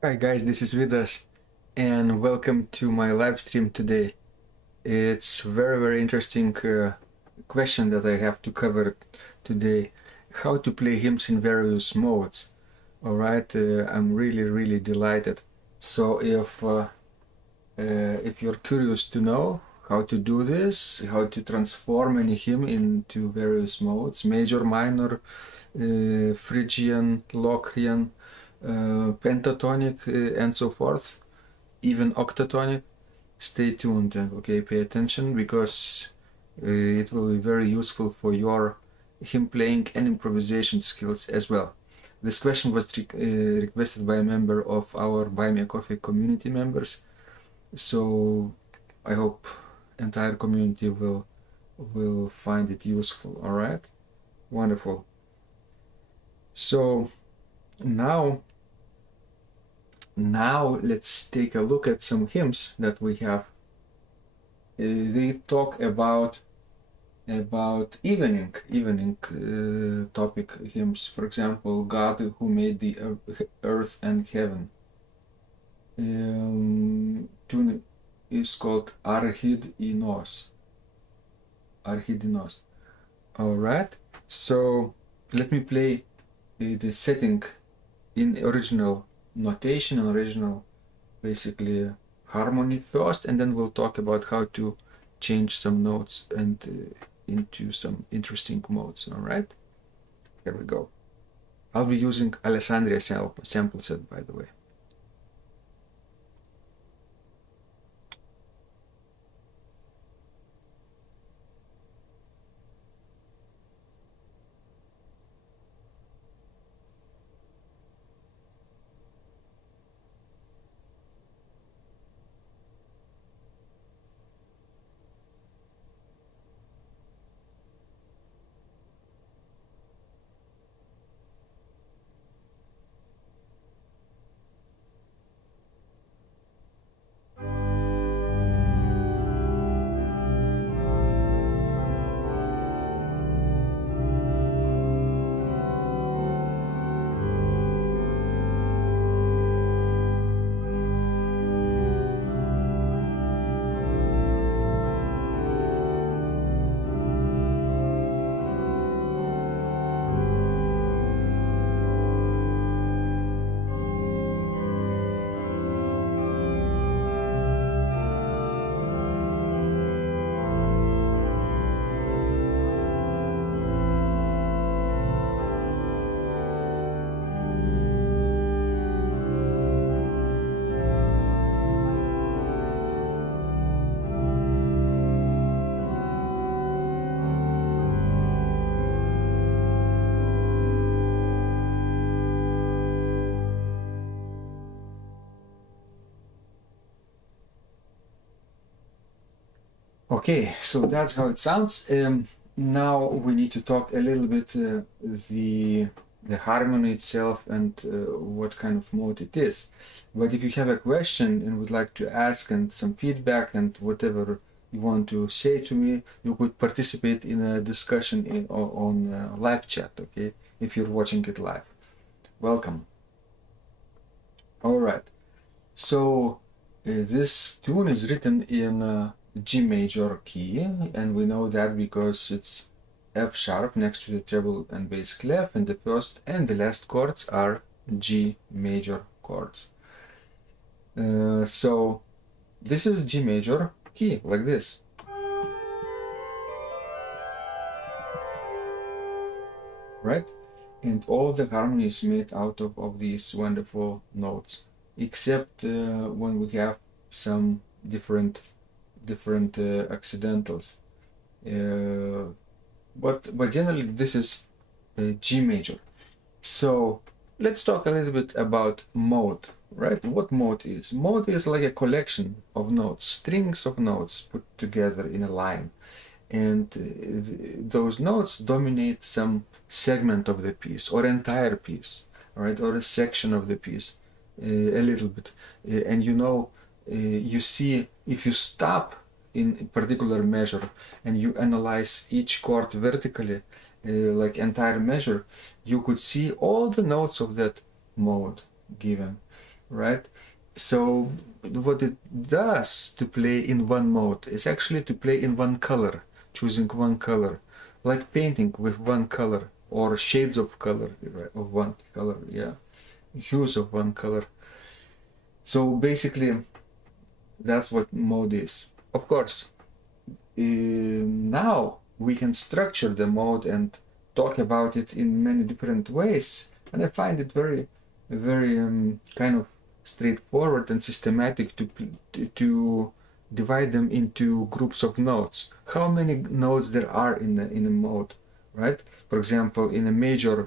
Hi guys, this is Vidas and welcome to my live stream today. It's very interesting question that I have to cover today. How to play hymns in various modes. Alright, I'm really delighted. So if you're curious to know how to do this, how to transform any hymn into various modes, major, minor, Phrygian, Locrian, pentatonic, and so forth, even octatonic, stay tuned and okay, pay attention, because it will be very useful for your hymn playing and improvisation skills as well. This question was requested by a member of our Buy Me a Coffee community members, so I hope entire community will find it useful. All right, wonderful. So now let's take a look at some hymns that we have. They talk about evening topic hymns. For example, God who made the earth and heaven. Tune is called Archidinos. All right. So let me play the setting in original notation and original basically harmony first, and then we'll talk about how to change some notes and into some interesting modes. All right, here we go. I'll be using Alessandria sample set, by the way. Okay, so that's how it sounds. Now we need to talk a little bit the harmony itself and what kind of mode it is. But if you have a question and would like to ask and some feedback and whatever you want to say to me, you could participate in a discussion on live chat, okay, if you're watching it live. Welcome. All right, so this tune is written in G major key, and we know that because it's F sharp next to the treble and bass clef, and the first and the last chords are G major chords. So this is G major key, like this. Right? And all the harmony is made out of these wonderful notes, except when we have some different accidentals, but generally this is G major. So let's talk a little bit about mode, right? What mode is? Mode is like a collection of notes, strings of notes put together in a line, and those notes dominate some segment of the piece or entire piece, right, or a section of the piece, a little bit, and you see, if you stop in a particular measure and you analyze each chord vertically, like entire measure, you could see all the notes of that mode given. right? So what it does to play in one mode is actually to play in one color, choosing one color, like painting with one color, or shades of color, right, of one color, yeah, hues of one color. So basically that's what mode is. Of course, now we can structure the mode and talk about it in many different ways, and I find it very kind of straightforward and systematic to divide them into groups of notes. How many notes there are in a mode, right? For example, in a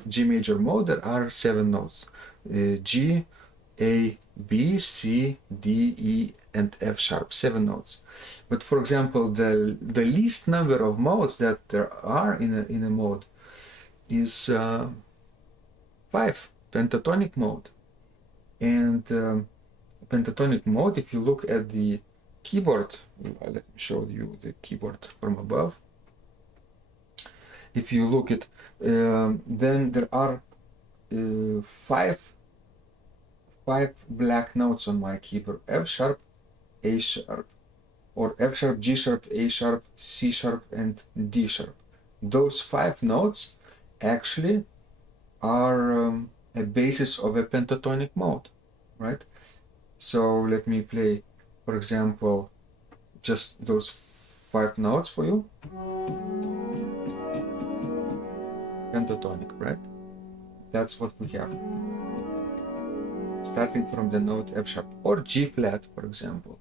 G major mode, there are 7 notes: G, A, B, C, D, E, and F sharp, 7 notes. But for example, the least number of modes that there are in a mode is 5, pentatonic mode. And pentatonic mode, if you look at the keyboard, let me show you the keyboard from above. If you look at, then there are 5 black notes on my keyboard: F sharp, A sharp, or F sharp, G sharp, A sharp, C sharp, and D sharp. Those 5 notes actually are a basis of a pentatonic mode, right? So let me play, for example, just those 5 notes for you. Pentatonic, right? That's what we have. Starting from the note F sharp or G flat, for example.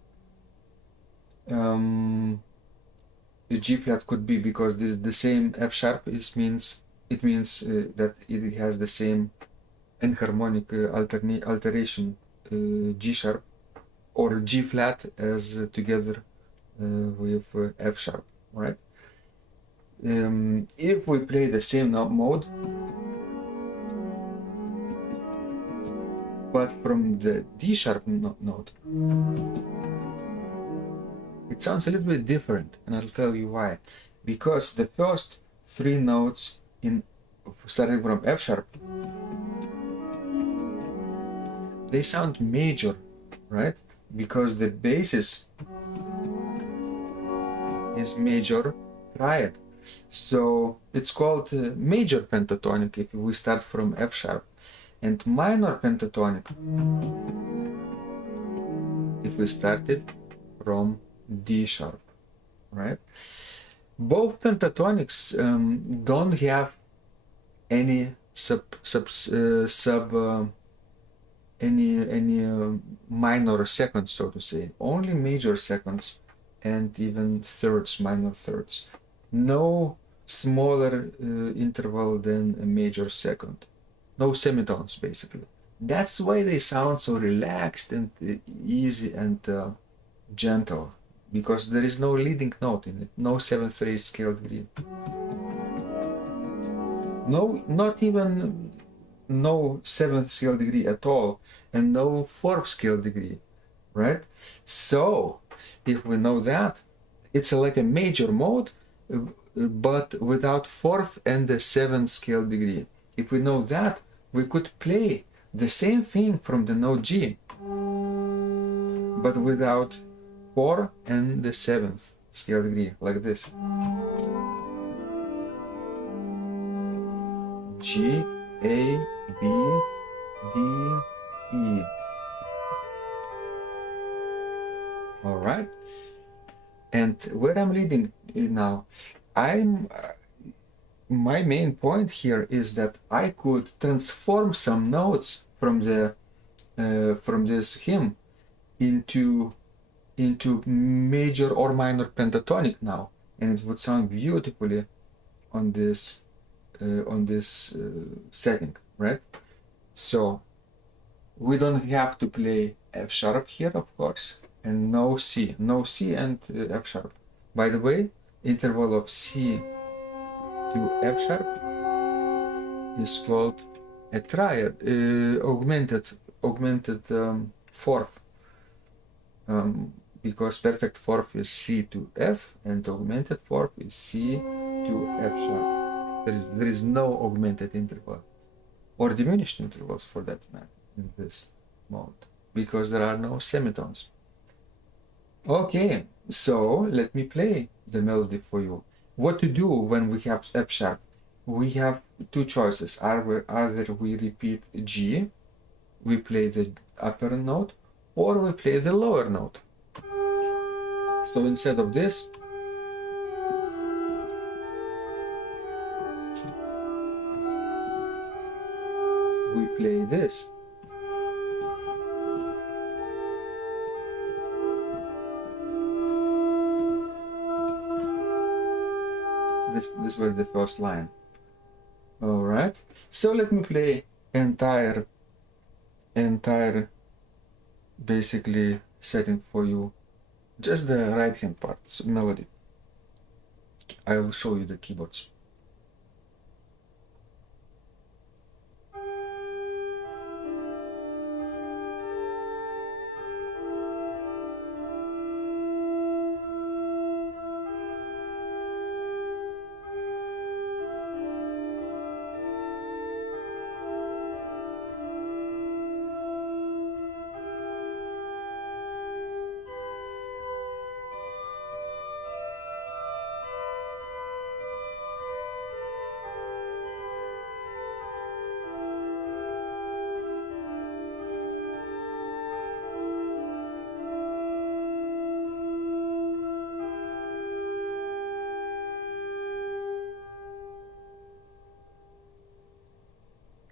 The G flat could be because this the same F sharp means that it has the same enharmonic alteration G sharp or G flat as together with F sharp, right? If we play the same mode, but from the D sharp note, it sounds a little bit different, and I'll tell you why. Because the first 3 notes starting from F sharp, they sound major, right? Because the basis is major triad. So it's called major pentatonic if we start from F sharp, and minor pentatonic if we started from D sharp, right? Both pentatonics don't have any minor seconds, so to say. Only major seconds and even thirds, minor thirds. No smaller interval than a major second. No semitones, basically. That's why they sound so relaxed and easy and gentle, because there is no leading note in it, no 7th rate scale degree. No, not even no 7th scale degree at all, and no 4th scale degree, right? So, if we know that, it's like a major mode, but without 4th and the 7th scale degree. If we know that, we could play the same thing from the note G, but without 4 and the 7th scale degree, like this. G, A, B, D, E. All right. And where I'm leading now, my main point here is that I could transform some notes from this hymn into major or minor pentatonic now, and it would sound beautifully on this setting, right? So we don't have to play F sharp here, of course, and no C and F sharp. By the way, interval of C to F sharp is called a triad, augmented fourth, because perfect fourth is C to F and augmented fourth is C to F sharp. There is no augmented interval or diminished intervals for that matter in this mode. because there are no semitones. Okay, so let me play the melody for you. What to do when we have F sharp? We have two choices. Either we repeat G, we play the upper note, or we play the lower note. So instead of this, we play this. This was the first line. All right. So let me play entire basically setting for you. Just the right hand part, so melody. I will show you the keyboards.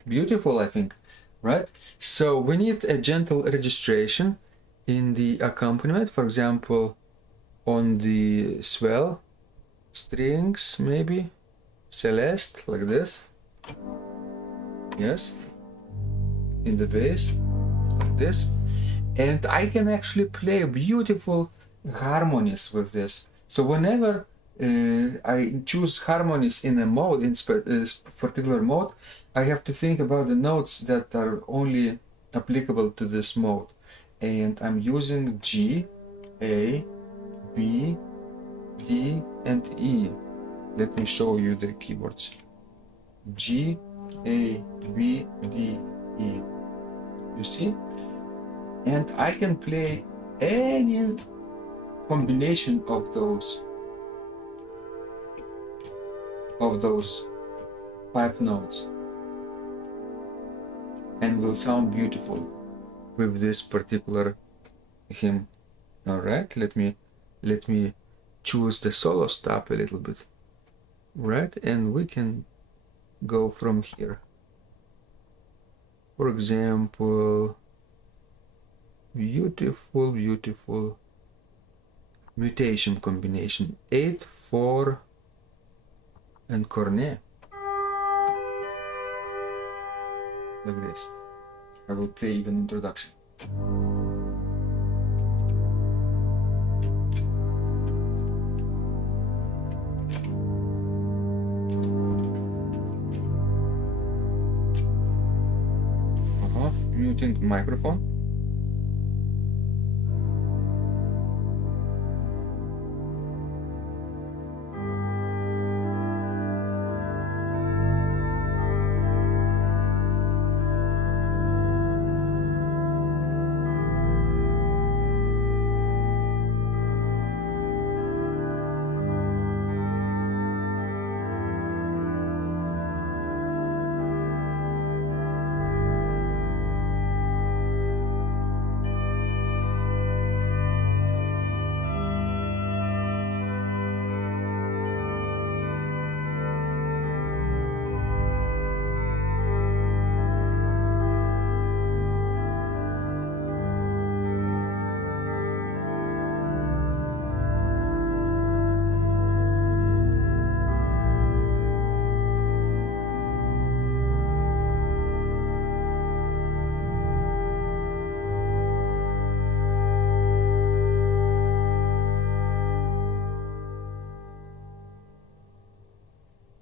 Beautiful, I think, right? So we need a gentle registration in the accompaniment, for example, on the swell strings, maybe celeste, like this. Yes, in the bass, like this. And I can actually play beautiful harmonies with this. So whenever I choose harmonies in a mode, in particular mode, I have to think about the notes that are only applicable to this mode. And I'm using G, A, B, D, and E. Let me show you the keyboards. G, A, B, D, E. You see? And I can play any combination of those 5 notes, and will sound beautiful with this particular hymn. All right, let me choose the solo stop a little bit, right? And we can go from here. For example, beautiful mutation combination, 8, 4, and cornet. Like this. I will play even introduction. Muting microphone.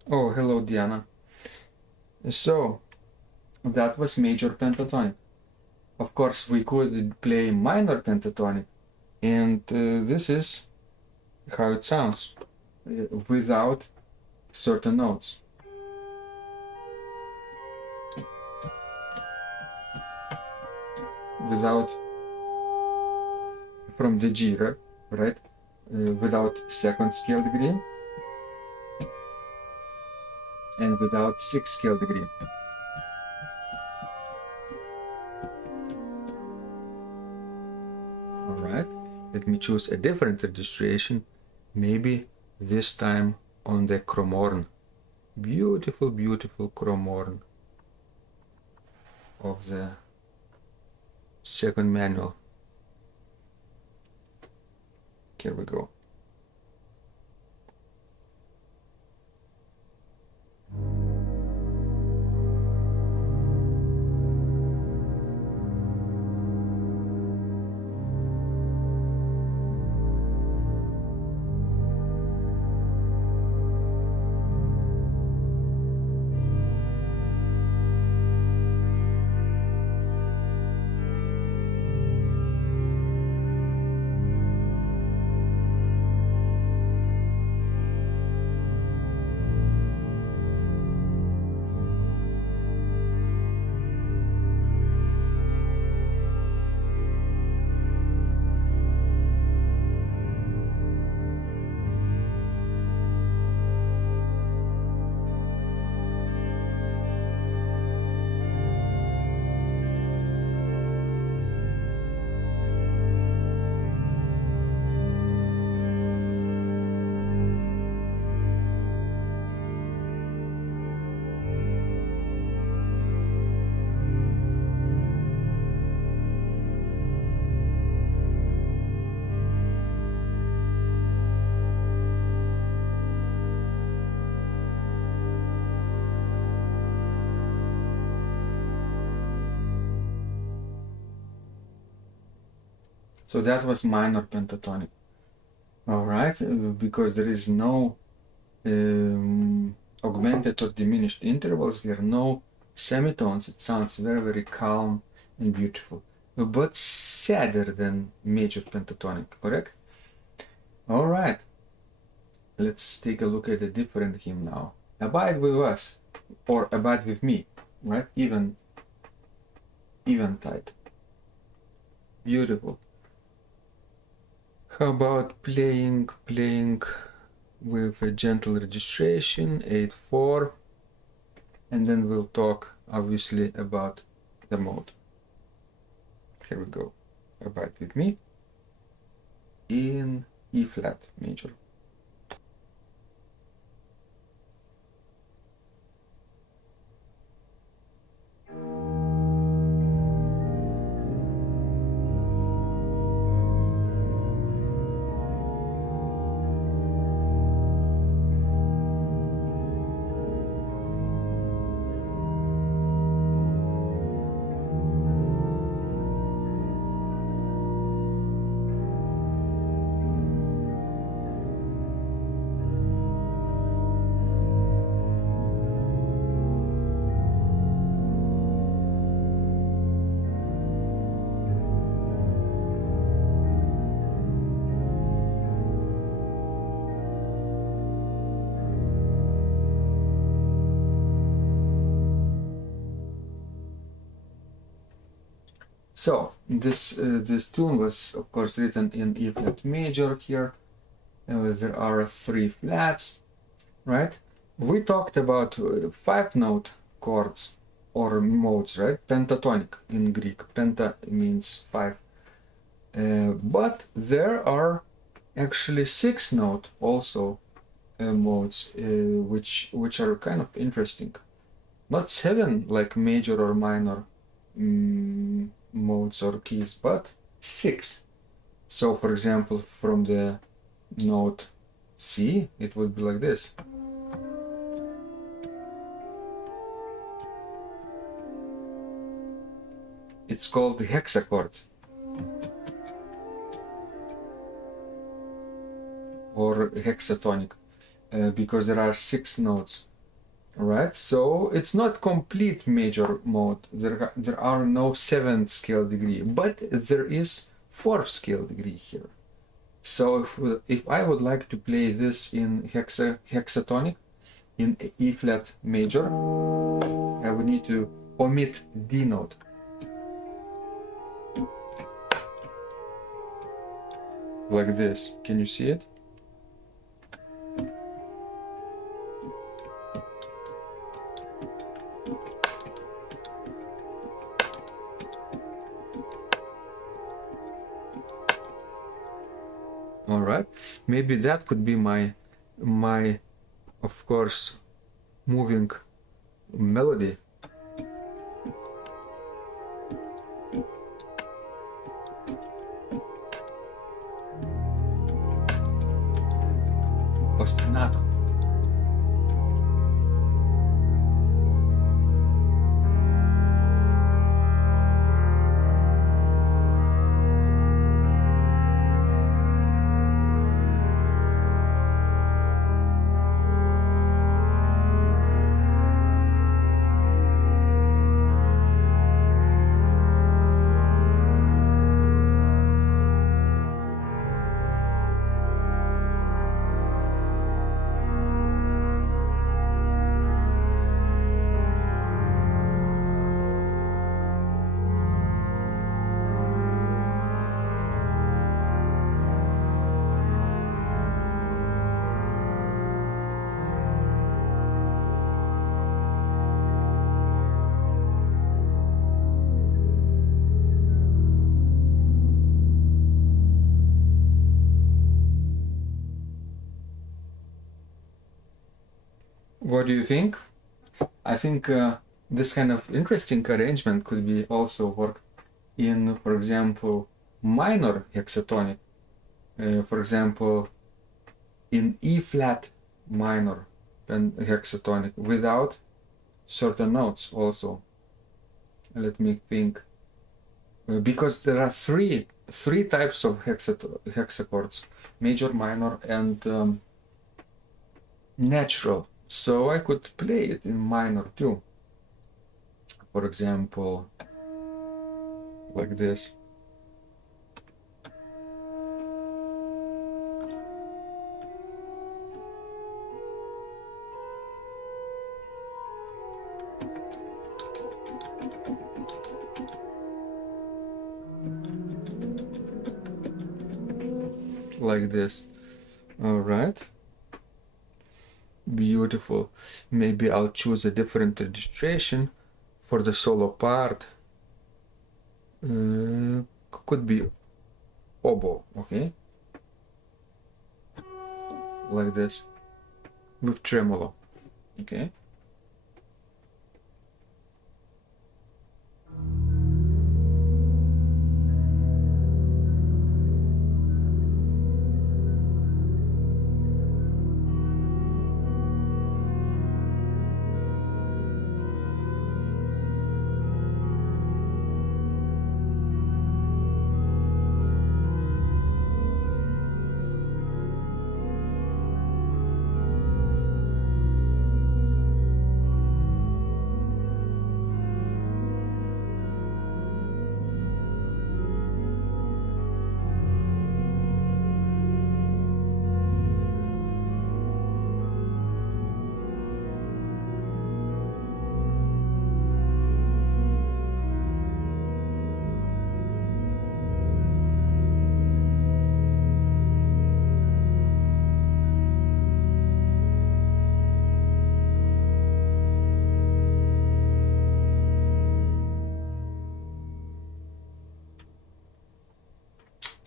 Oh, hello, Diana. So, that was major pentatonic. Of course, we could play minor pentatonic, and this is how it sounds without certain notes. Without from the G, right? Without second scale degree and without sixth scale degree. All right, let me choose a different registration, maybe this time on the chromorn. Beautiful, beautiful chromorn of the second manual. Here we go. So that was minor pentatonic. All right, because there is no augmented or diminished intervals here, no semitones. It sounds very, very calm and beautiful, but sadder than major pentatonic, correct? All right, let's take a look at a different hymn now. Abide with us, or abide with me, right? Even tight. Beautiful. How about playing with a gentle registration, 8/4, and then we'll talk obviously about the mode. Here we go. Abide with me in E flat major. So this tune was of course written in E flat major here. There are 3 flats, right? We talked about 5-note chords or modes, right? Pentatonic in Greek. Penta means 5. But there are actually 6-note also modes, which are kind of interesting. Not 7 like major or minor modes or keys, but 6. So for example, from the note C, it would be like this. It's called the hexachord, or hexatonic, because there are 6 notes. Right, so it's not complete major mode. There are no 7th scale degree, but there is 4th scale degree here. So if I would like to play this in hexatonic, in E flat major, I would need to omit D note. like this. Can you see it? All right, maybe that could be my of course moving melody. Ostinato. What do you think? I think this kind of interesting arrangement could be also worked in, for example, minor hexatonic. For example, in E flat minor hexatonic without certain notes also. Let me think. Because there are three types of hexachords: major, minor, and natural. So I could play it in minor too. For example, like this. Like this. All right. Beautiful. Maybe I'll choose a different registration for the solo part. Could be oboe, okay? Like this, with tremolo, okay?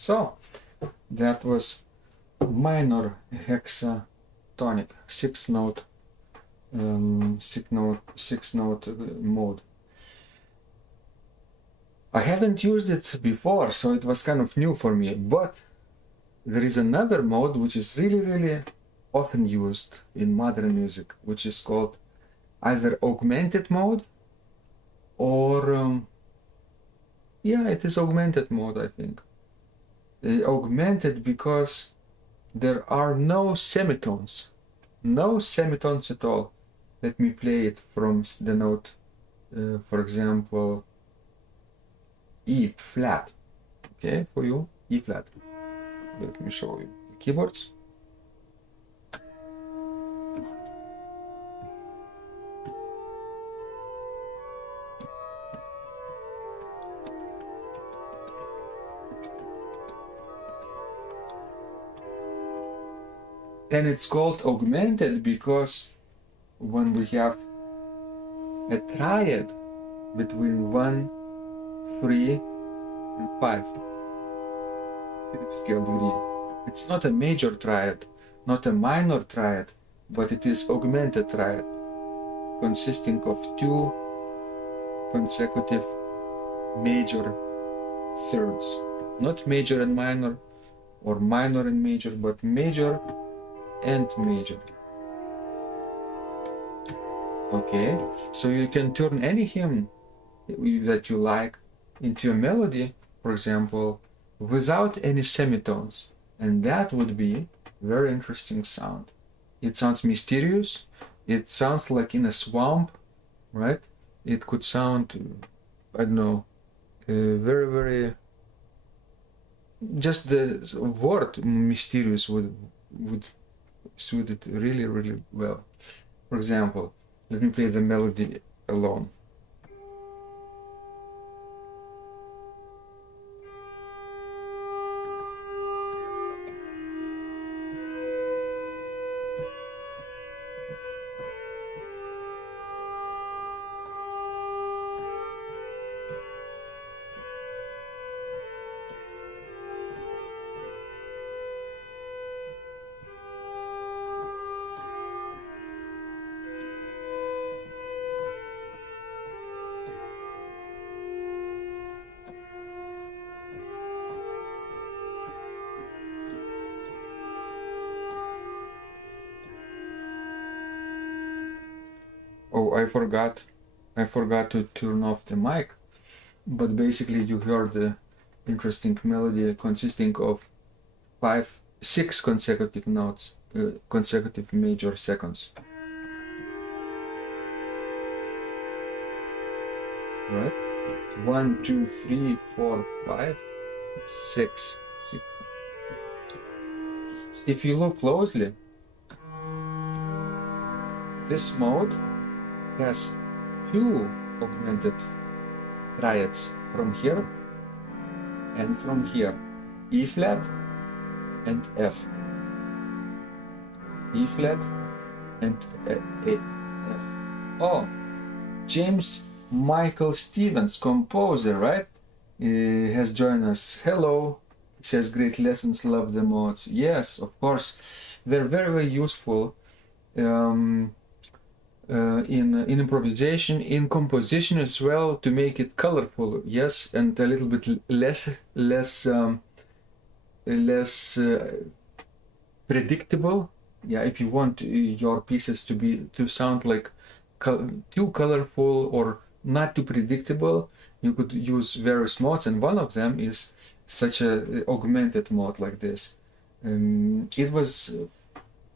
So that was minor hexatonic, six note mode. I haven't used it before, so it was kind of new for me, but there is another mode which is really often used in modern music, which is called either augmented mode or yeah, it is augmented mode, I think. Augmented because there are no semitones at all. Let me play it from the note, for example, E flat, okay, for you, E flat. Let me show you the keyboards. And it's called augmented because when we have a triad between 1, 3, and 5, fifth scale degree, it's not a major triad, not a minor triad, but it is augmented triad, consisting of 2 consecutive major thirds. Not major and minor, or minor and major, but major and major. Okay, so you can turn any hymn that you like into a melody, for example, without any semitones, and that would be very interesting sound. It sounds mysterious, it sounds like in a swamp, right? It could sound, I don't know, very, just the word mysterious would suit it really well. For example, let me play the melody alone. Oh, I forgot to turn off the mic, but basically you heard the interesting melody consisting of 6 consecutive notes, consecutive major seconds. Right? 1, 2, 3, 4, 5, 6. If you look closely, this mode has 2 augmented triads from here and from here, E flat and F, E flat and F. Oh, James Michael Stevens, composer, right? Has joined us. Hello. He says great lessons, love the modes. Yes, of course, they're very useful. In improvisation, in composition as well, to make it colorful, yes, and a little bit less predictable. Yeah, if you want your pieces to sound like too colorful or not too predictable, you could use various modes, and one of them is such a augmented mode like this. It was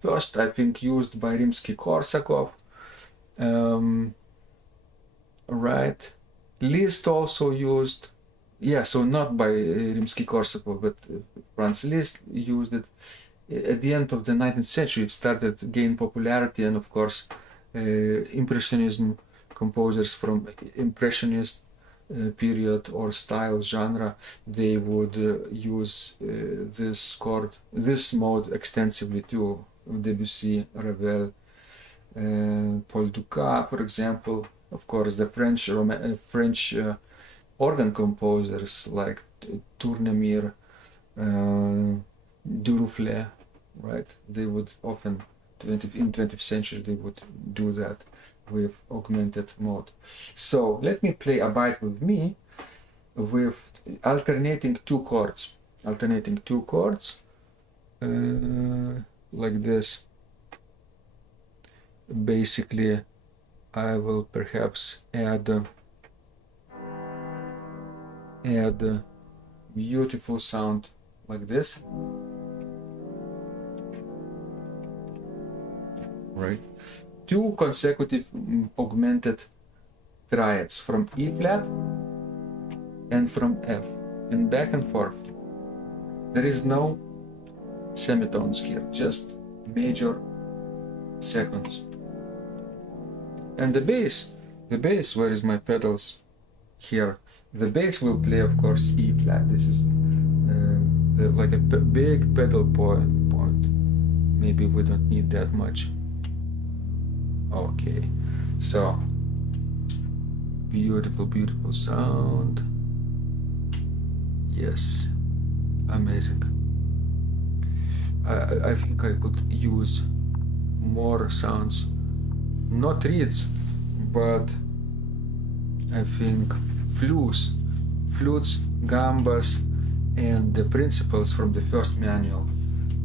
first, I think, used by Rimsky-Korsakov. Right, Liszt also used, yeah, so not by Rimsky-Korsakov, but Franz Liszt used it. At the end of the 19th century, it started to gain popularity, and of course, Impressionism composers from Impressionist period or style genre, they would use this mode extensively too. Debussy, Ravel, Paul Dukas, for example, of course, the French organ composers like Tournemire, Duruflé, right? They would often, in 20th century, they would do that with augmented mode. So let me play Abide with Me with alternating 2 chords, like this. Basically, I will perhaps add a beautiful sound like this, right? 2 consecutive augmented triads from E flat and from F, and back and forth. There is no semitones here, just major seconds. And the bass, where is my pedals? Here. The bass will play, of course, E flat. This is like a big pedal point, maybe we don't need that much. Okay, so beautiful, beautiful sound. Yes, amazing. I think I could use more sounds, not reeds, but I think flutes, gambas, and the principles from the first manual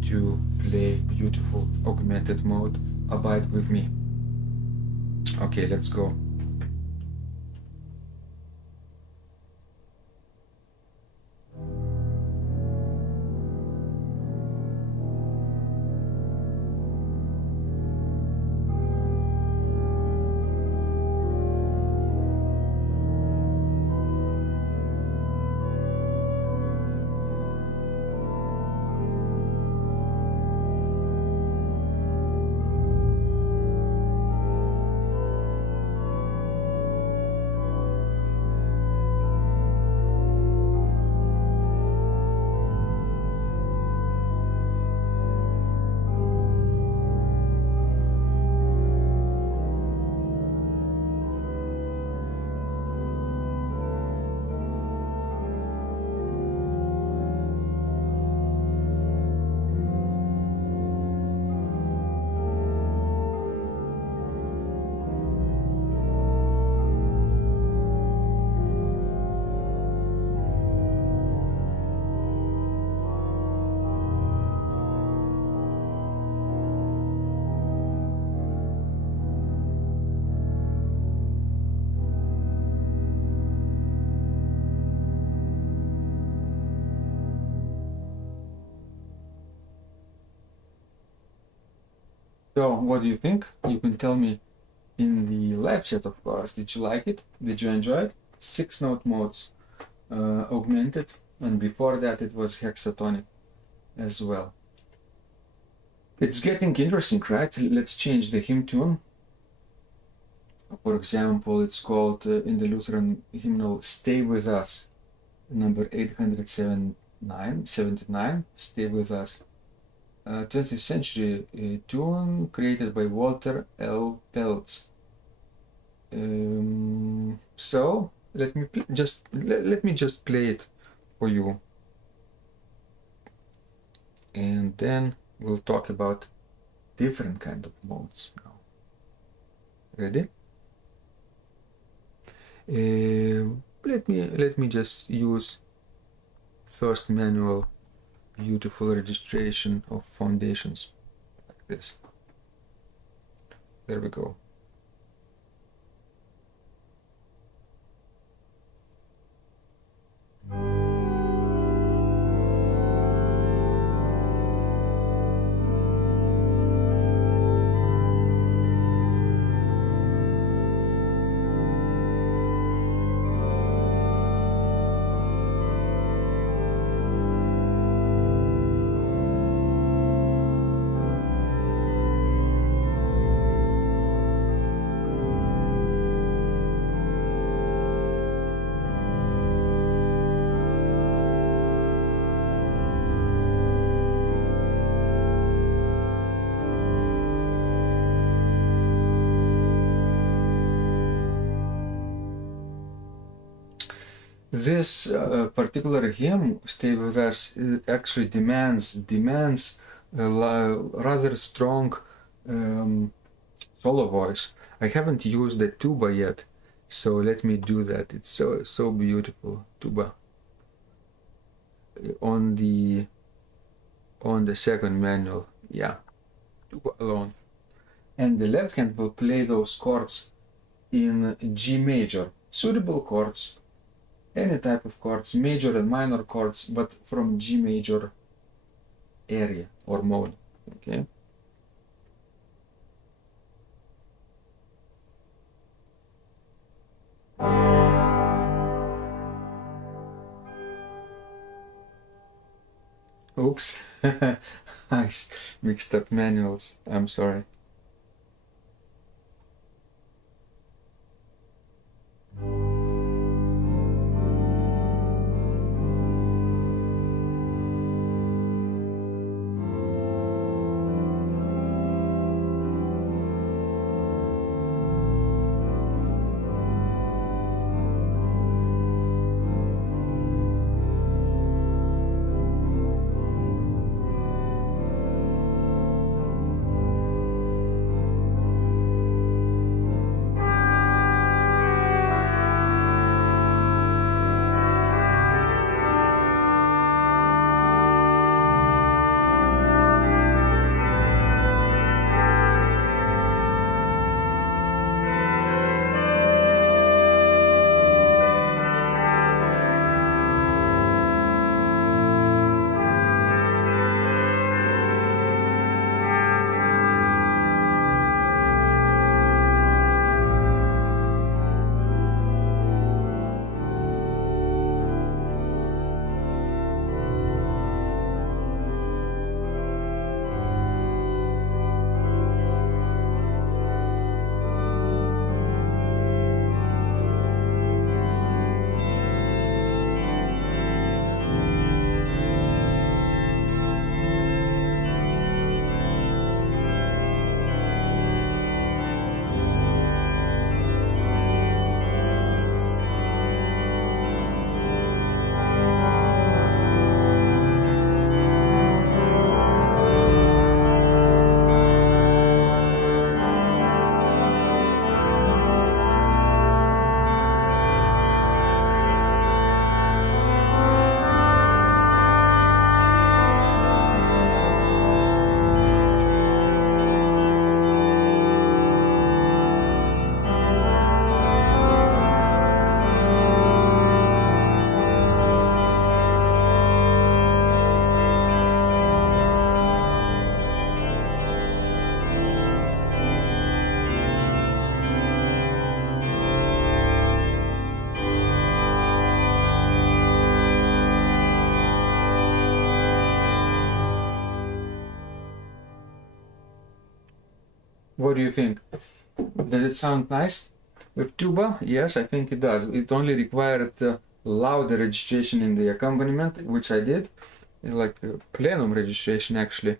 to play beautiful augmented mode. Abide with me. Okay, let's go. So, what do you think? You can tell me in the live chat, of course. Did you like it? Did you enjoy it? 6-note modes, augmented, and before that it was hexatonic as well. It's getting interesting, right? Let's change the hymn tune. For example, it's called in the Lutheran hymnal "Stay with Us," number 879, "Stay with Us." 20th century tune created by Walter L. Peltz. So let me just play it for you, and then we'll talk about different kind of modes now. Ready? Let me just use first manual beautiful registration of foundations like this. There we go. This particular hymn, "Stay with Us," actually demands a rather strong solo voice. I haven't used the tuba yet, so let me do that. It's so beautiful, tuba. On the second manual, yeah, tuba alone. And the left hand will play those chords in G major, suitable chords. Any type of chords, major and minor chords, but from G major area or mode, okay? Oops, I mixed up manuals, I'm sorry. What do you think? Does it sound nice? With tuba? Yes, I think it does. It only required louder registration in the accompaniment, which I did, like plenum registration actually,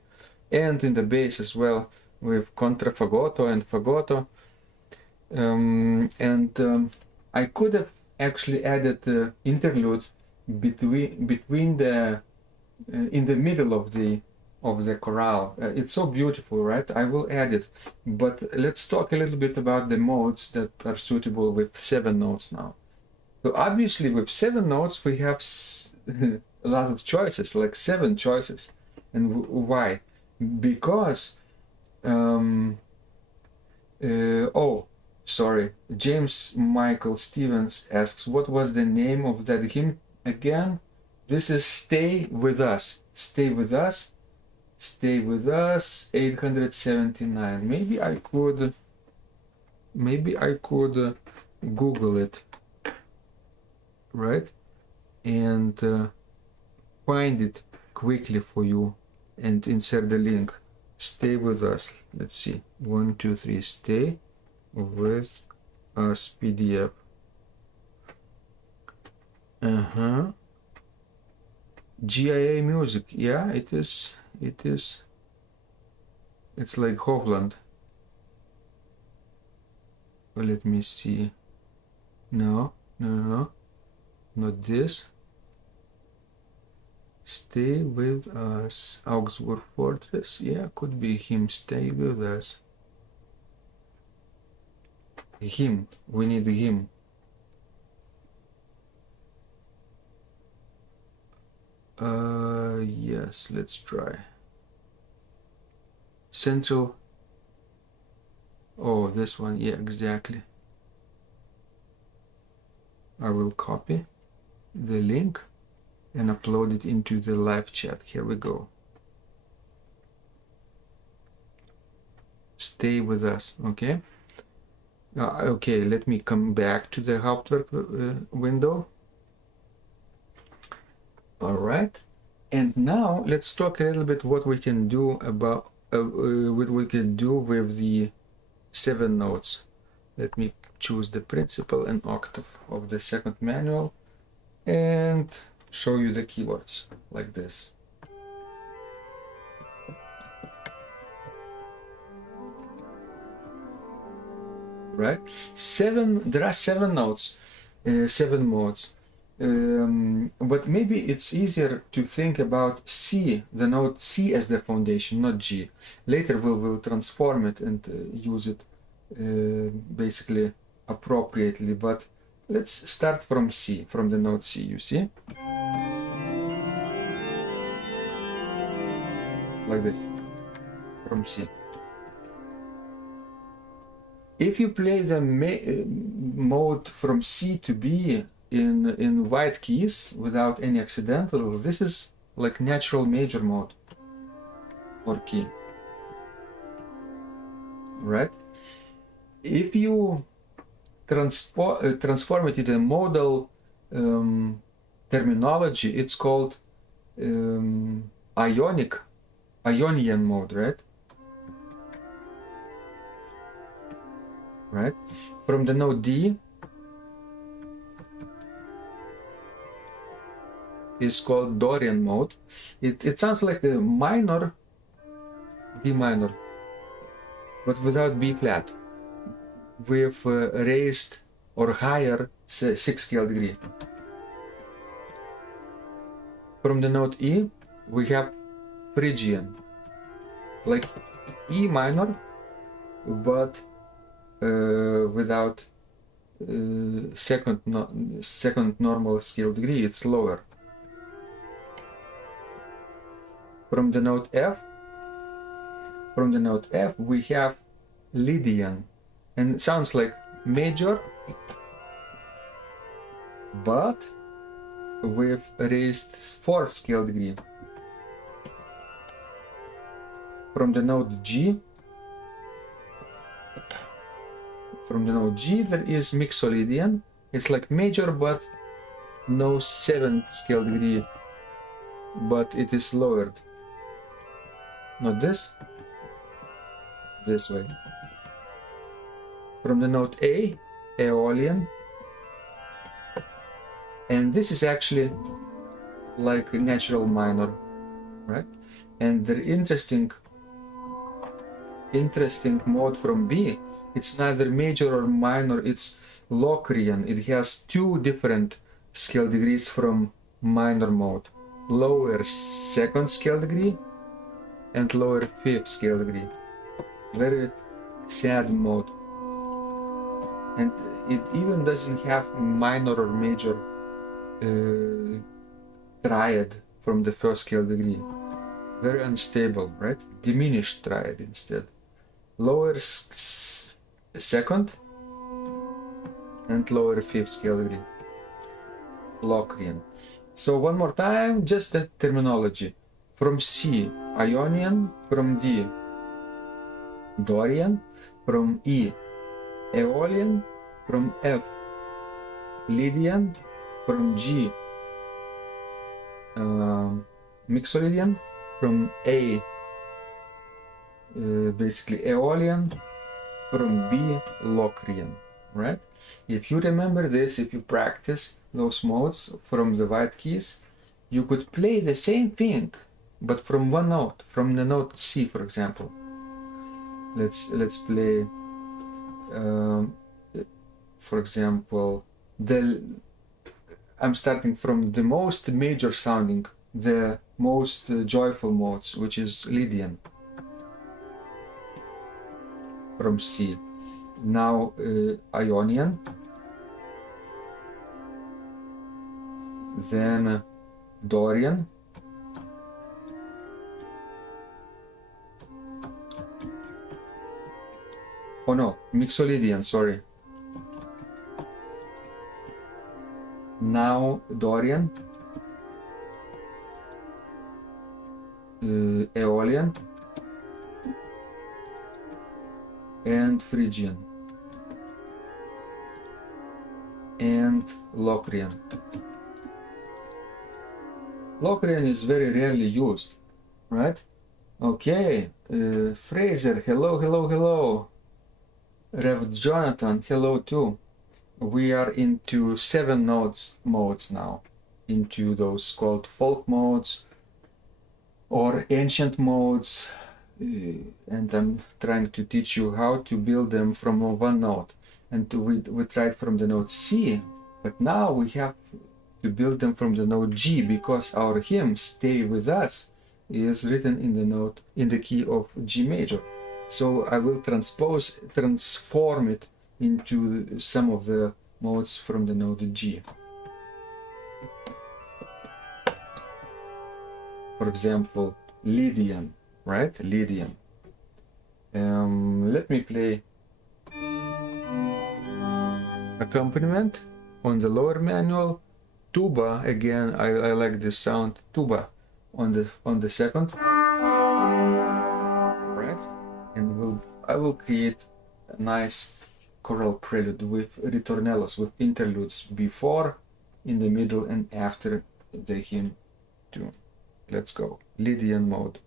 and in the bass as well, with contrafagotto and fagotto. I could have actually added the interlude between the in the middle of the chorale. It's so beautiful, right? I will add it, but let's talk a little bit about the modes that are suitable with 7 notes now. So obviously with 7 notes we have a lot of choices, like 7 choices. And why? Because oh, sorry, James Michael Stevens asks, what was the name of that hymn again? This is Stay With Us. Stay With Us. Stay With Us, 879. Maybe I could Google it, right? And find it quickly for you and insert the link. Stay With Us. Let's see. 1, 2, 3. Stay With Us PDF. GIA music. Yeah, it is. It's like Hovland. Well, let me see. No, not this. Stay With Us. Augsburg Fortress. Yeah, could be him. Stay With Us. Him. We need him. Yes, let's try. Central. Oh, this one. Yeah, exactly. I will copy the link and upload it into the live chat. Here we go. Stay With Us. Okay. Okay, let me come back to the Hauptwerk window. All right, and now let's talk a little bit what we can do about what we can do with the 7 notes. Let me choose the principal and octave of the second manual and show you the keywords like this. Right? There are 7 notes, 7 modes. But maybe it's easier to think about C, the note C as the foundation, not G. Later we will transform it and use it basically appropriately, but let's start from C, from the note C, you see? Like this, from C. If you play the mode from C to B in white keys without any accidentals, this is like natural major mode or key, right? If you transform it into a modal terminology, it's called Ionian mode, right? From the note D is called Dorian mode. It sounds like a minor, D minor, but without B flat, with raised or higher 6th scale degree. From the note E, we have Phrygian, like E minor, but without second normal scale degree, it's lower. From the note F, we have Lydian, and it sounds like major, but with raised 4th scale degree. From the note G, there is Mixolydian. It's like major, but no 7th scale degree, but it is lowered. Not this way. from the note A, Aeolian, and this is actually like a natural minor, right? And the interesting mode from B, it's neither major or minor, it's Locrian. It has two different scale degrees from minor mode: lower second scale degree and lower fifth scale degree. Very sad mode. And it even doesn't have minor or major triad from the first scale degree. Very unstable, right? Diminished triad instead. Lower second and lower fifth scale degree. Locrian. So one more time, just the terminology. From C, Ionian. From D, Dorian. From E, Aeolian. From F, Lydian. From G, Mixolydian. From A, basically Aeolian. From B, Locrian, right? If you remember this, if you practice those modes from the white keys, you could play the same thing, but from one note, from the note C, for example. Let's play, for example, I'm starting from the most major sounding, the most joyful modes, which is Lydian, from C. Now Ionian, then Dorian, oh no, Mixolydian, sorry. Now Dorian, Aeolian, and Phrygian, and Locrian. Locrian is very rarely used, right? Okay, Fraser, hello. Rev Jonathan, hello too. We are into 7 modes now, into those called folk modes or ancient modes, and I'm trying to teach you how to build them from one note. And we tried from the note C, but now we have to build them from the note G, because our hymn "Stay With Us" is written in the key of G major. So I will transform it into some of the modes from the note G. For example, Lydian, right? Lydian. Let me play accompaniment on the lower manual. Tuba again. I like this sound. Tuba on the second, right? And I will create a nice choral prelude with ritornellos, with interludes before, in the middle, and after the hymn tune. Let's go. Lydian mode.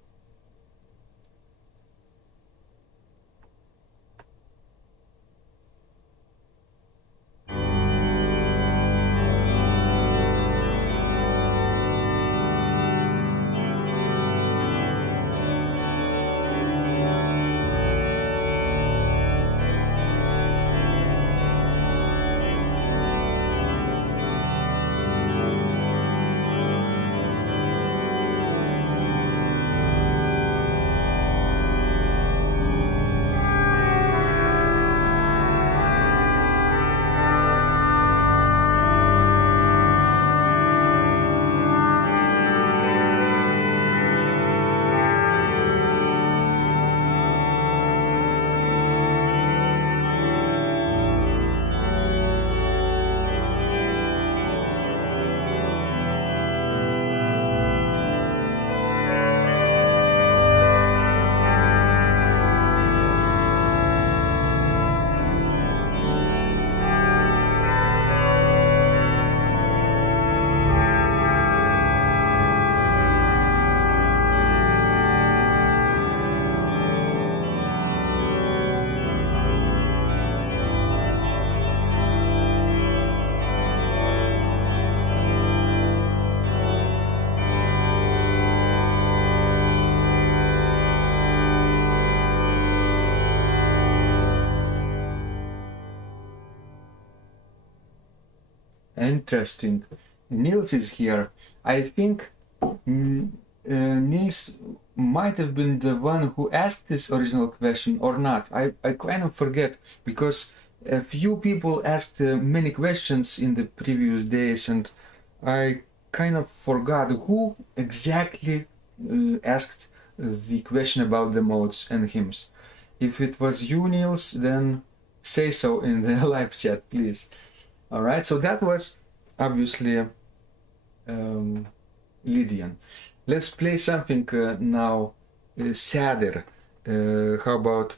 Interesting. Niels is here. I think Niels might have been the one who asked this original question or not. I kind of forget, because a few people asked many questions in the previous days, and I kind of forgot who exactly asked the question about the modes and hymns. If it was you, Niels, then say so in the live chat, please. All right, so that was obviously Lydian. Let's play something now sadder. How about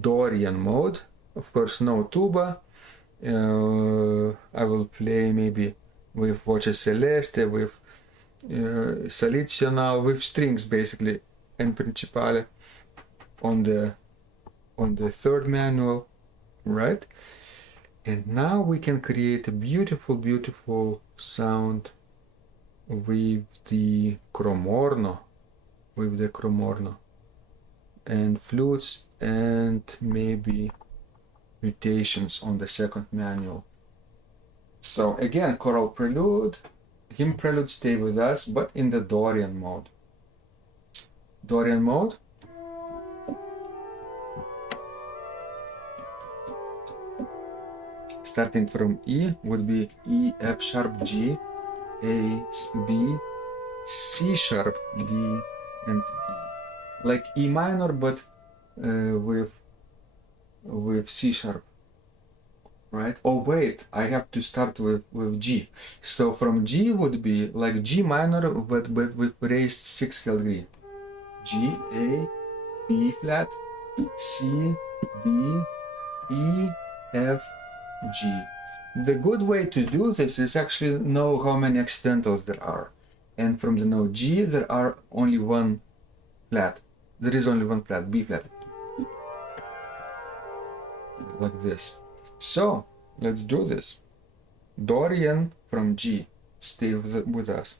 Dorian mode? Of course, no tuba. I will play maybe with voce celeste, with solizional, with strings basically, and principale on the third manual, right? And now we can create a beautiful, beautiful sound with the cromorno, and flutes, and maybe mutations on the second manual. So again, choral prelude, hymn prelude, stay with us, but in the Dorian mode. Dorian mode. Starting from E would be E, F sharp, G, A, B, C sharp, D, and E. Like E minor, but with C sharp, right? Oh wait, I have to start with G. So from G would be like G minor, but with raised 6th held degree. G, A, B flat, C, D, E, F, G. The good way to do this is actually know how many accidentals there are. And from the note G, there are only one flat. There is only one flat, B flat. Like this. So, let's do this. Dorian from G. Stay with us.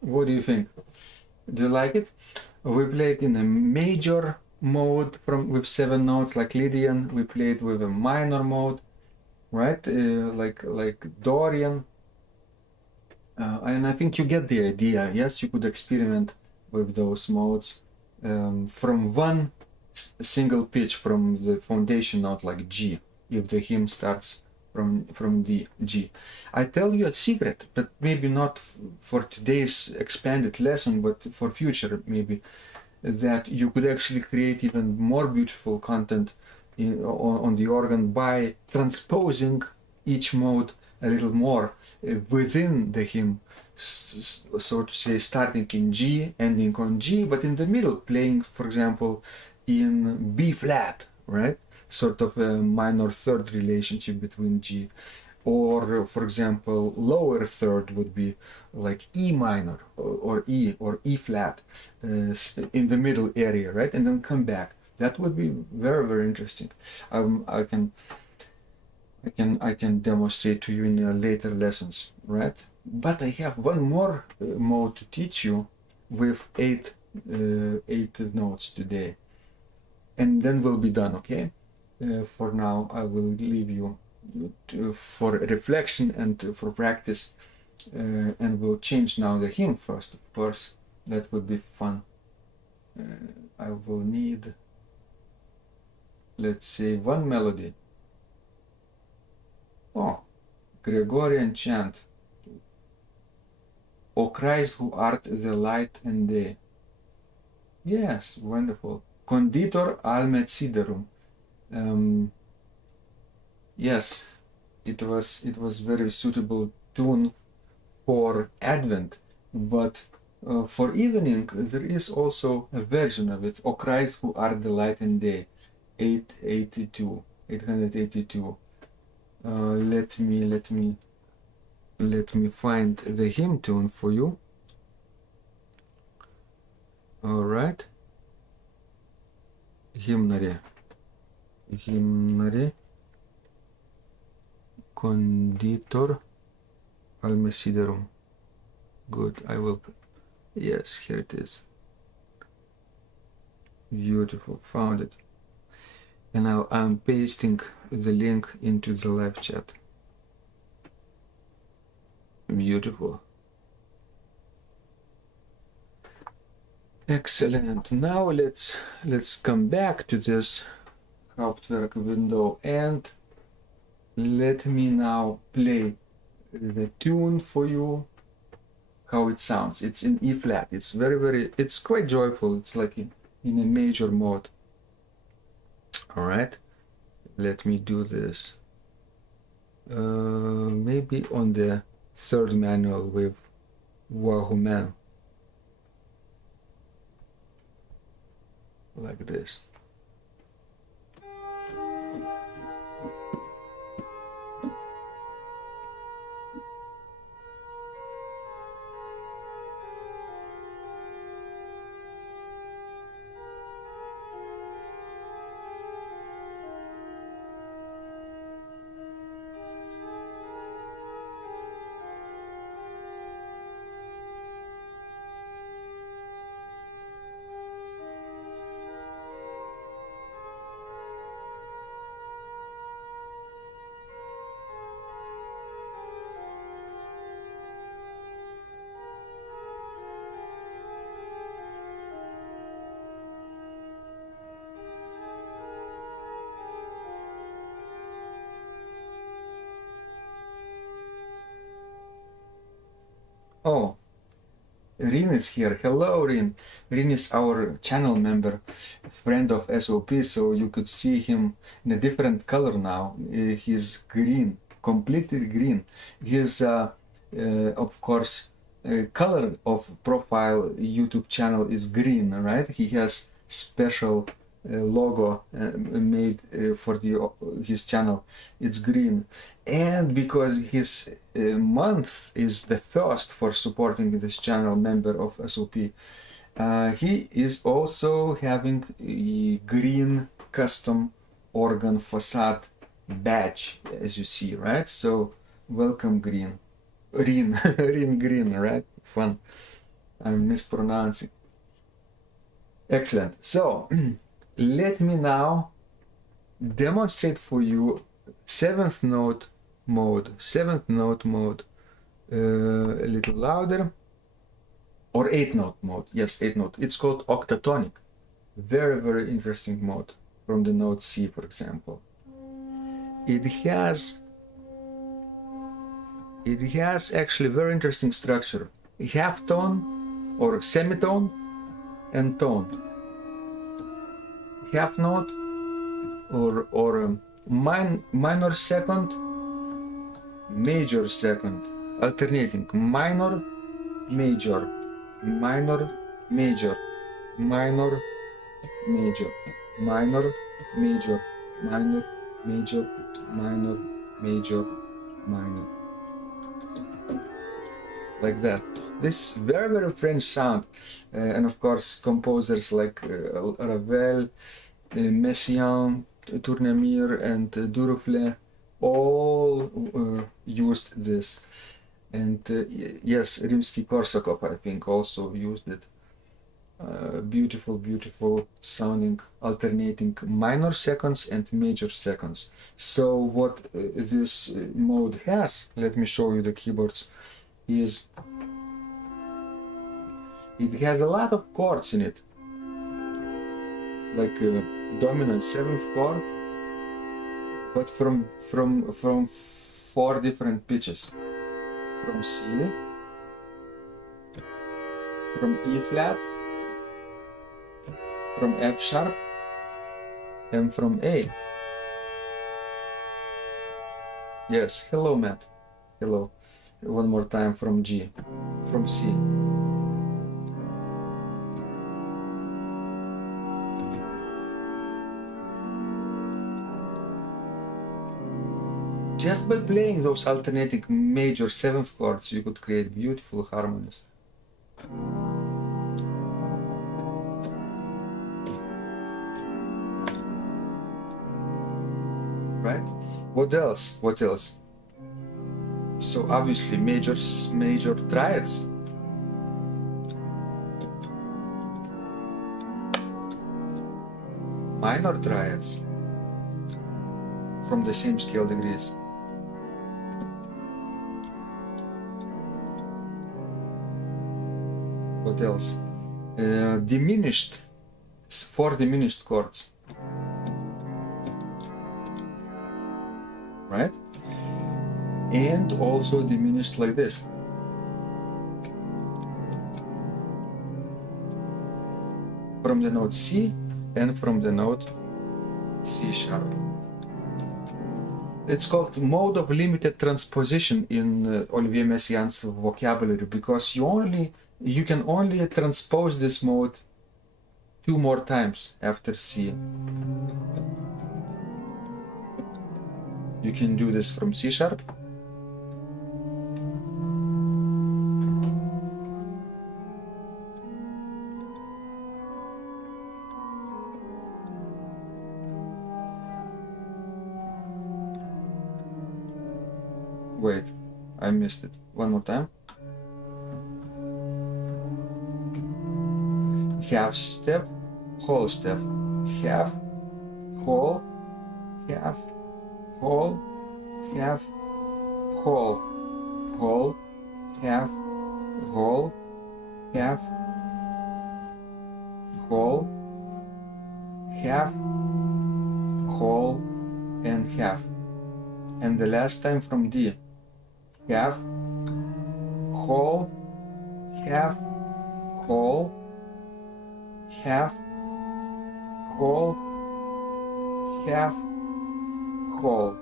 What do you think? Do you like it? We played in a major mode with 7 notes like Lydian. We played with a minor mode, right? Like Dorian. And I think you get the idea. Yes, you could experiment with those modes from one single pitch, from the foundation note like G, if the hymn starts from the G. I tell you a secret, but maybe not for today's expanded lesson, but for future maybe, that you could actually create even more beautiful content on the organ by transposing each mode a little more within the hymn, so to say, starting in G, ending on G, but in the middle playing, for example, in B flat, right? Sort of a minor third relationship between G. Or, for example, lower third would be like E minor or E or E flat in the middle area, right? And then come back. That would be very, very interesting. I can demonstrate to you in later lessons, right? But I have one more mode to teach you with eight notes today, and then we'll be done. Okay. For now, I will leave you for reflection and for practice, and we'll change now the hymn first, of course. That would be fun. I will need, let's say, one melody. Oh, Gregorian chant. O Christ, who art the light and day. Yes, wonderful. Conditor almet siderum. Yes, it was very suitable tune for Advent, but for evening there is also a version of it. O Christ, who art the light and day, 882. Let me find the hymn tune for you. All right. Hymnary. Conditor almesiderum. Good. I will. Yes, here it is. Beautiful. Found it. And now I'm pasting the link into the live chat. Beautiful. Excellent. Now let's come back to this Hauptwerk window and let me now play the tune for you, how it sounds. It's in E flat. It's it's quite joyful. It's like in a major mode. All right, let me do this. Maybe on the third manual with Wahoo Man. Like this. Oh, Rin is here. Hello, Rin. Rin is our channel member, friend of SOP, so you could see him in a different color now. He's green, completely green. His, of course, color of profile YouTube channel is green, right? He has special logo made for his channel. It's green, and because his month is the first for supporting this channel member of SOP, he is also having a green custom organ facade badge, as you see, right? So welcome, Rin, green, right? Fun. I'm mispronouncing. Excellent. So let me now demonstrate for you seventh note mode, a little louder, or 8-note mode. Yes, 8-note. It's called Octatonic. Very interesting mode from the note C, for example. It has it has actually very interesting structure. Half tone or semitone and tone. Half note or minor second, major second, alternating minor, major, minor, major, minor, major, minor, major, minor, major, minor, major, minor. Like that. This very, very French sound, and of course composers like Ravel, Messiaen, Tournemire, and Durufle all used this. And yes, Rimsky-Korsakov, I think, also used it. Beautiful, beautiful sounding, alternating minor seconds and major seconds. So what this mode has, let me show you the keyboards, is it has a lot of chords in it, like dominant 7th chord, but from 4 different pitches, from C, from E flat, from F sharp, and from A. Yes, hello Matt, hello. One more time from G, from C. Just by playing those alternating major 7th chords, you could create beautiful harmonies. Right? What else? What else? So obviously major triads. Minor triads from the same scale degrees. What else? Diminished, 4 diminished chords. Right? And also diminished like this. From the note C and from the note C sharp. It's called mode of limited transposition in Olivier Messiaen's vocabulary, because you can only transpose this mode 2 more times after C. You can do this from C sharp. Wait, I missed it. One more time. Half step, whole step. Half, whole, half, whole, half, whole, whole, half, whole, half, whole, half, whole, and half. And the last time from D. Half, whole, half, whole, half, whole, half, whole.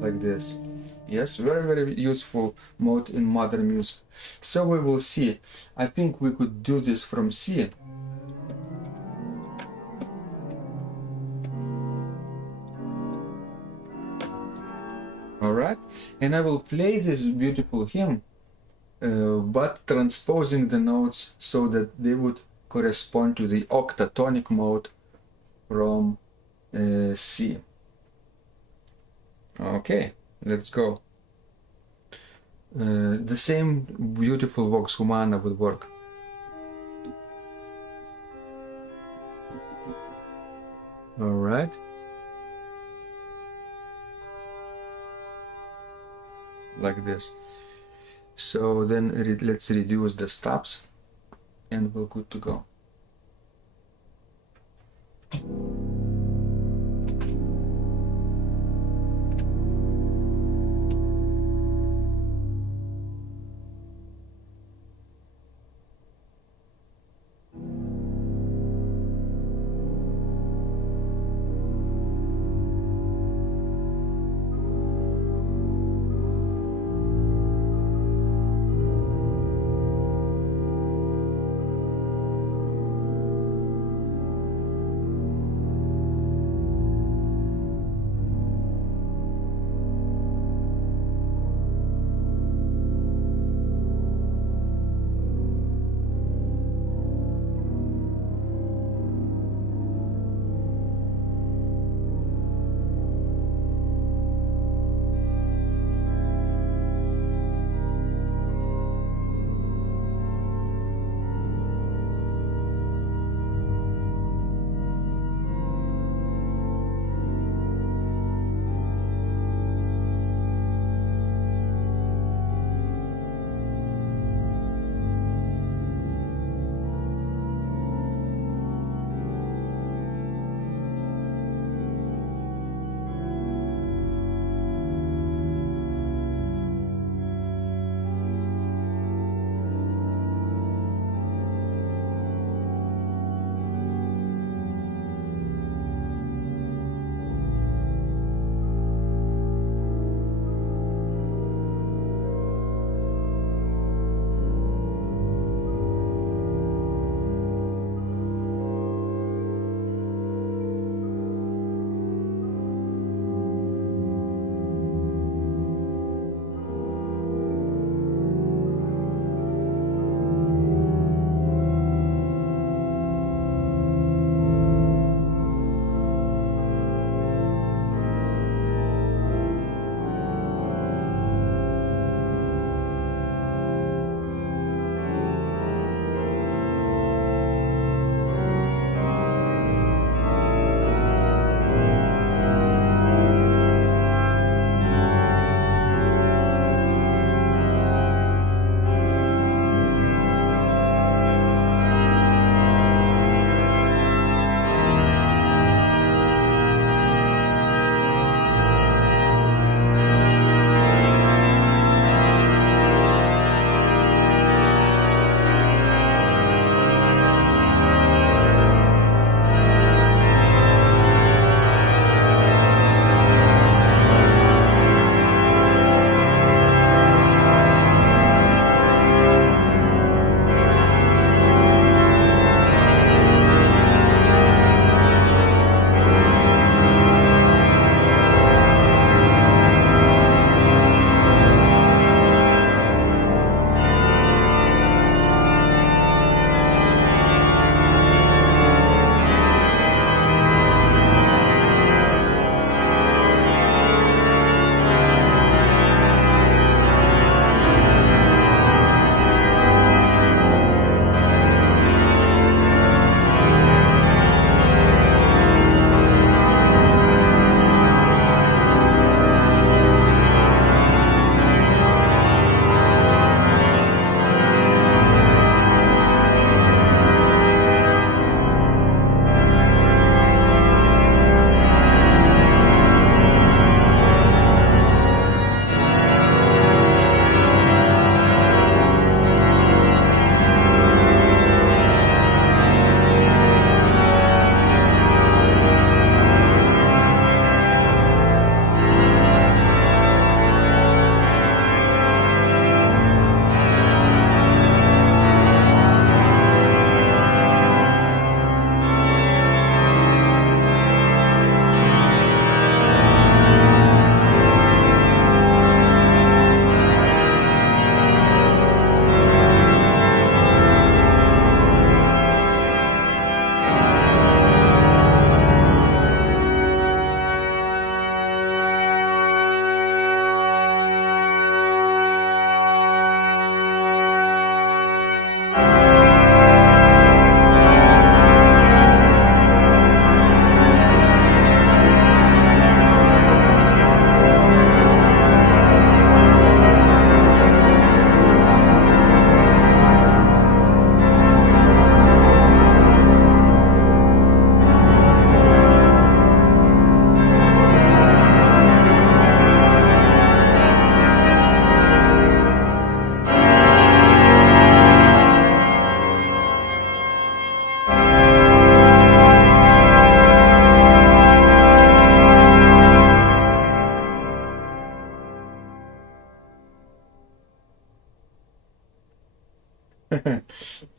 Like this. Yes, very, very useful mode in modern music. So we will see. I think we could do this from C. Alright, and I will play this beautiful hymn, but transposing the notes so that they would correspond to the octatonic mode from C. Okay, let's go. The same beautiful Vox Humana would work. Alright. Like this. So then let's reduce the stops and we're good to go.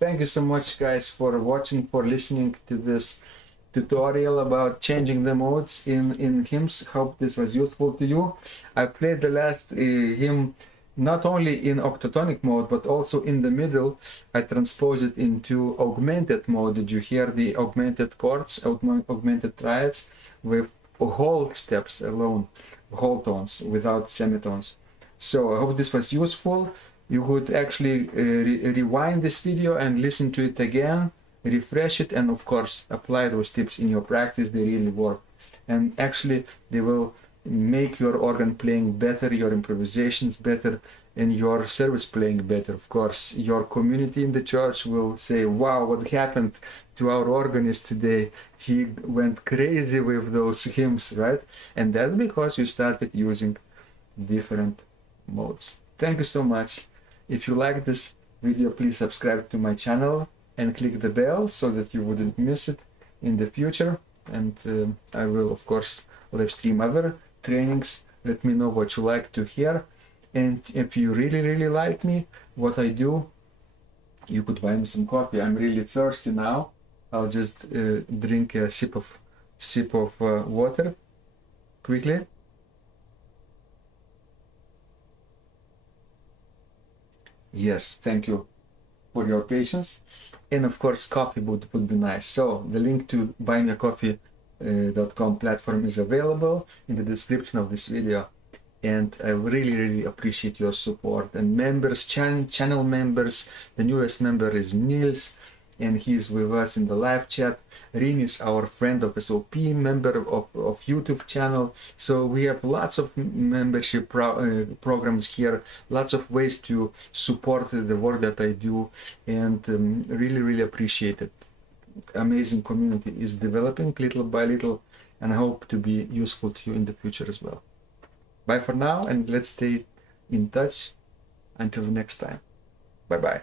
thank you so much, guys, for watching, for listening to this tutorial about changing the modes in hymns. Hope this was useful to you. I played the last hymn not only in octatonic mode, but also in the middle. I transposed it into augmented mode. Did you hear the augmented chords, augmented triads with whole steps alone, whole tones without semitones? So I hope this was useful. You could actually rewind this video and listen to it again, refresh it, and of course apply those tips in your practice. They really work, and actually they will make your organ playing better, your improvisations better, and your service playing better. Of course, your community in the church will say, wow, what happened to our organist today? He went crazy with those hymns, right? And that's because you started using different modes. Thank you so much. If you like this video, please subscribe to my channel and click the bell so that you wouldn't miss it in the future. And I will, of course, live stream other trainings. Let me know what you like to hear. And if you really like me, what I do, you could buy me some coffee. I'm really thirsty now. I'll just drink a sip of water quickly. Yes, thank you for your patience. And of course, coffee would be nice. So the link to buymeacoffee.com platform is available in the description of this video. And I really appreciate your support. And members, channel members, the newest member is Niels, and he's with us in the live chat. Rin is our friend of SOP, member of YouTube channel. So we have lots of membership programs here, lots of ways to support the work that I do, and really appreciate it. Amazing community is developing little by little, and I hope to be useful to you in the future as well. Bye for now, and let's stay in touch until the next time. Bye bye.